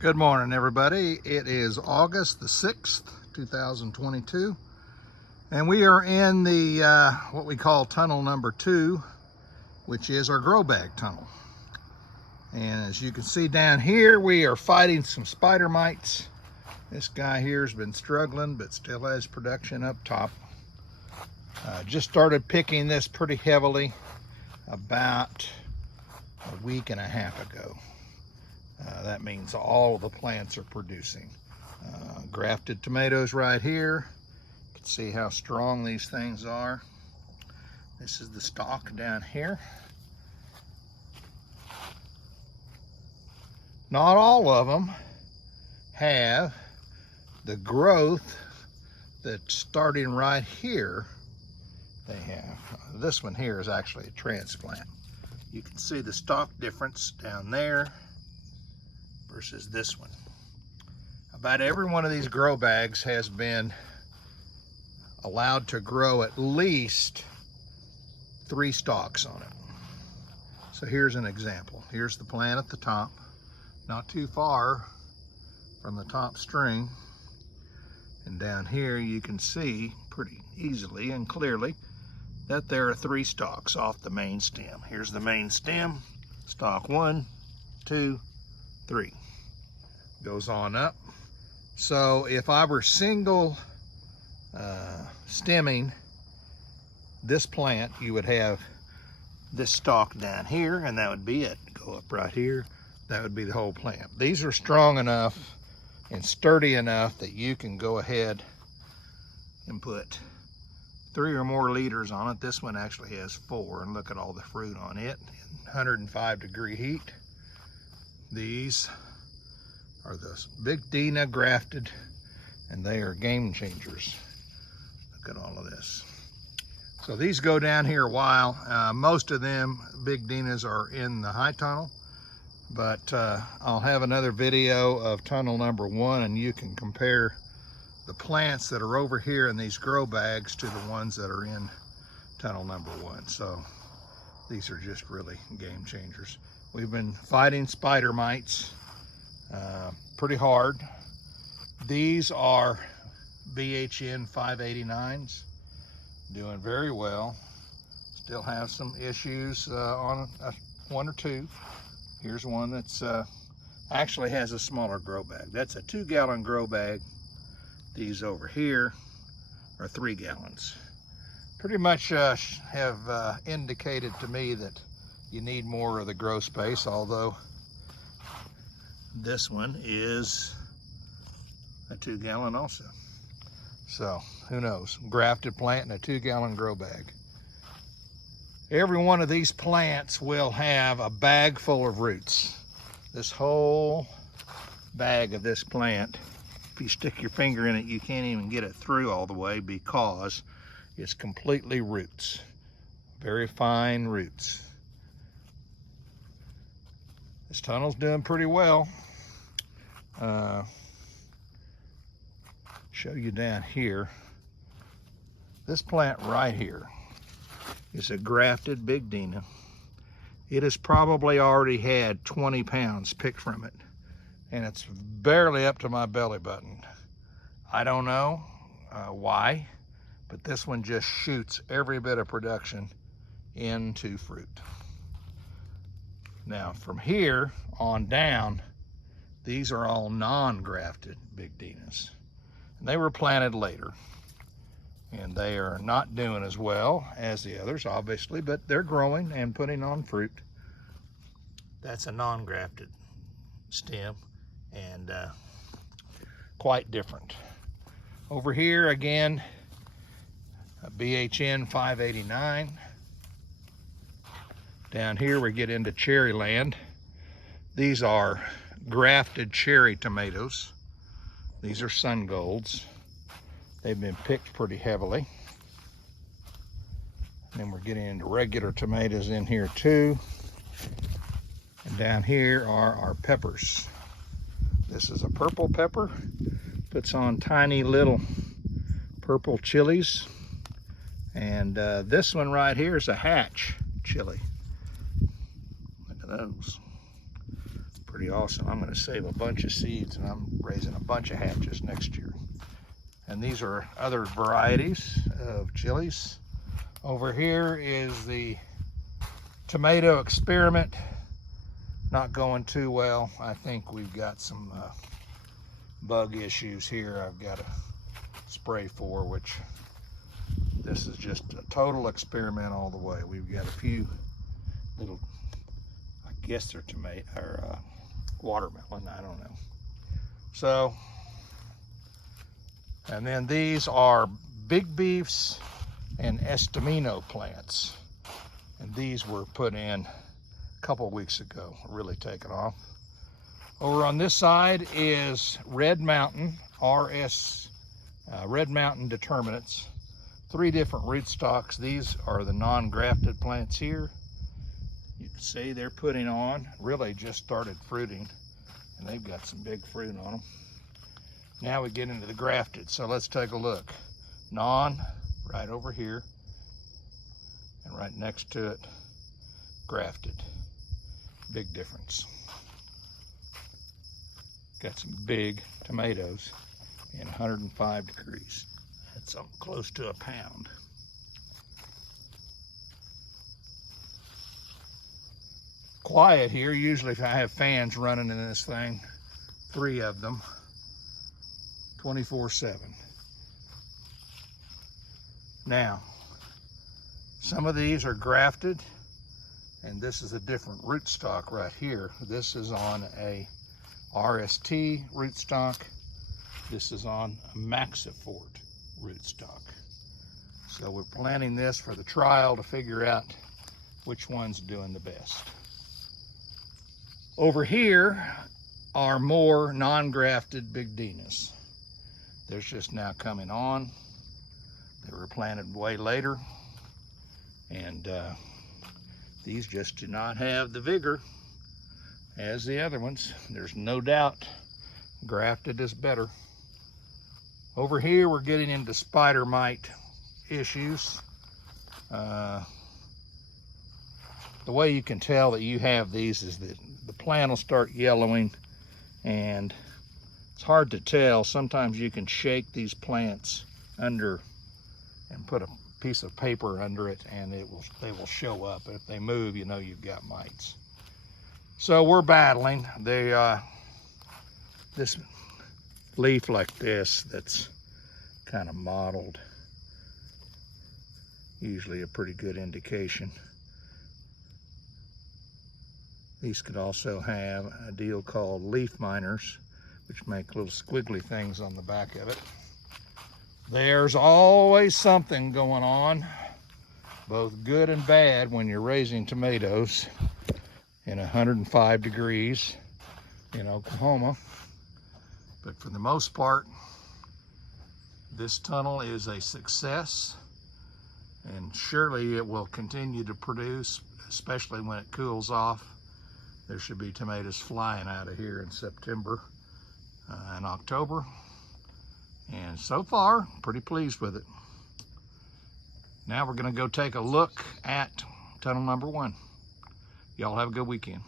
Good morning, everybody. It is August the 6th, 2022, and we are in the what we call tunnel number 2, which is our grow bag tunnel. And as you can see down here, we are fighting some spider mites. This guy here has been struggling, but still has production up top. Just started picking this pretty heavily about a week and a half ago. That means all of the plants are producing. Grafted tomatoes right here. You can see how strong these things are. This is the stalk down here. Not all of them have the growth that's starting right here. They have. This one here is actually a transplant. You can see the stalk difference down there versus this one. About every one of these grow bags has been allowed to grow at least 3 stalks on it. So here's an example. Here's the plant at the top, not too far from the top string. And down here you can see pretty easily and clearly that there are 3 stalks off the main stem. Here's the main stem, stalk 1, 2, 3. Goes on up. So if I were single stemming this plant, you would have this stalk down here, and that would be it. Go up right here, that would be the whole plant. These are strong enough and sturdy enough that you can go ahead and put 3 or more liters on it. This one actually has 4, and look at all the fruit on it in 105-degree heat. These are the Big Dina grafted, and they are game changers. Look at all of this. So these go down here a while. Most of them, Big Dinas, are in the high tunnel, but I'll have another video of tunnel number 1, and you can compare the plants that are over here in these grow bags to the ones that are in tunnel number 1. So these are just really game changers. We've been fighting spider mites pretty hard. These are BHN 589s, doing very well. Still have some issues on 1 or 2. Here's one that's actually has a smaller grow bag. That's a 2-gallon grow bag. These over here are 3 gallons. Pretty much have indicated to me that you need more of the grow space, although this one is a 2-gallon also. So who knows? Grafted plant in a 2-gallon grow bag. Every one of these plants will have a bag full of roots. This whole bag of this plant, if you stick your finger in it, you can't even get it through all the way because it's completely roots. Very fine roots. This tunnel's doing pretty well. Show you down here. This plant right here is a grafted Big Dina. It has probably already had 20 pounds picked from it, and it's barely up to my belly button. I don't know why, but this one just shoots every bit of production into fruit. Now from here on down, these are all non-grafted Big Dinas. And they were planted later, and they are not doing as well as the others, obviously, but they're growing and putting on fruit. That's a non-grafted stem, and quite different. Over here again, a BHN 589. Down here we get into cherry land. These are grafted cherry tomatoes. These are sun golds. They've been picked pretty heavily. And then we're getting into regular tomatoes in here too. And down here are our peppers. This is a purple pepper. Puts on tiny little purple chilies. And this one right here is a hatch chili. Look at those. pretty awesome. I'm going to save a bunch of seeds, and I'm raising a bunch of hatches next year. And these are other varieties of chilies. Over here is the tomato experiment. Not going too well. I think we've got some bug issues here I've got to spray for, which this is just a total experiment all the way. We've got a few little, I guess they're tomato or watermelon, I don't know. So, and then these are big beefs and estimino plants. And these were put in a couple weeks ago, really taken off. Over on this side is Red Mountain, Red Mountain determinants. 3 different rootstocks. These are the non-grafted plants here. You can see they're putting on, really just started fruiting, and they've got some big fruit on them. Now we get into the grafted, so let's take a look. Non, right over here, and right next to it, grafted. Big difference. Got some big tomatoes in 105 degrees. That's close to a pound. Quiet here. Usually if I have fans running in this thing, 3 of them, 24/7. Now, some of these are grafted, and this is a different rootstock right here. This is on a RST rootstock. This is on a Maxifort rootstock. So we're planting this for the trial to figure out which one's doing the best. Over here are more non-grafted Big Dinas. They're just now coming on. They were planted way later, and these just do not have the vigor as the other ones. There's no doubt grafted is better. Over here we're getting into spider mite issues. The way you can tell that you have these is that the plant will start yellowing, and it's hard to tell. Sometimes you can shake these plants under and put a piece of paper under it, and they will show up. If they move, you know you've got mites. So we're battling. This leaf like this that's kind of mottled, usually a pretty good indication. These could also have a deal called leaf miners, which make little squiggly things on the back of it. There's always something going on, both good and bad, when you're raising tomatoes in 105 degrees in Oklahoma. But for the most part, this tunnel is a success, and surely it will continue to produce, especially when it cools off. There should be tomatoes flying out of here in September and October. And so far, pretty pleased with it. Now we're gonna go take a look at tunnel number 1. Y'all have a good weekend.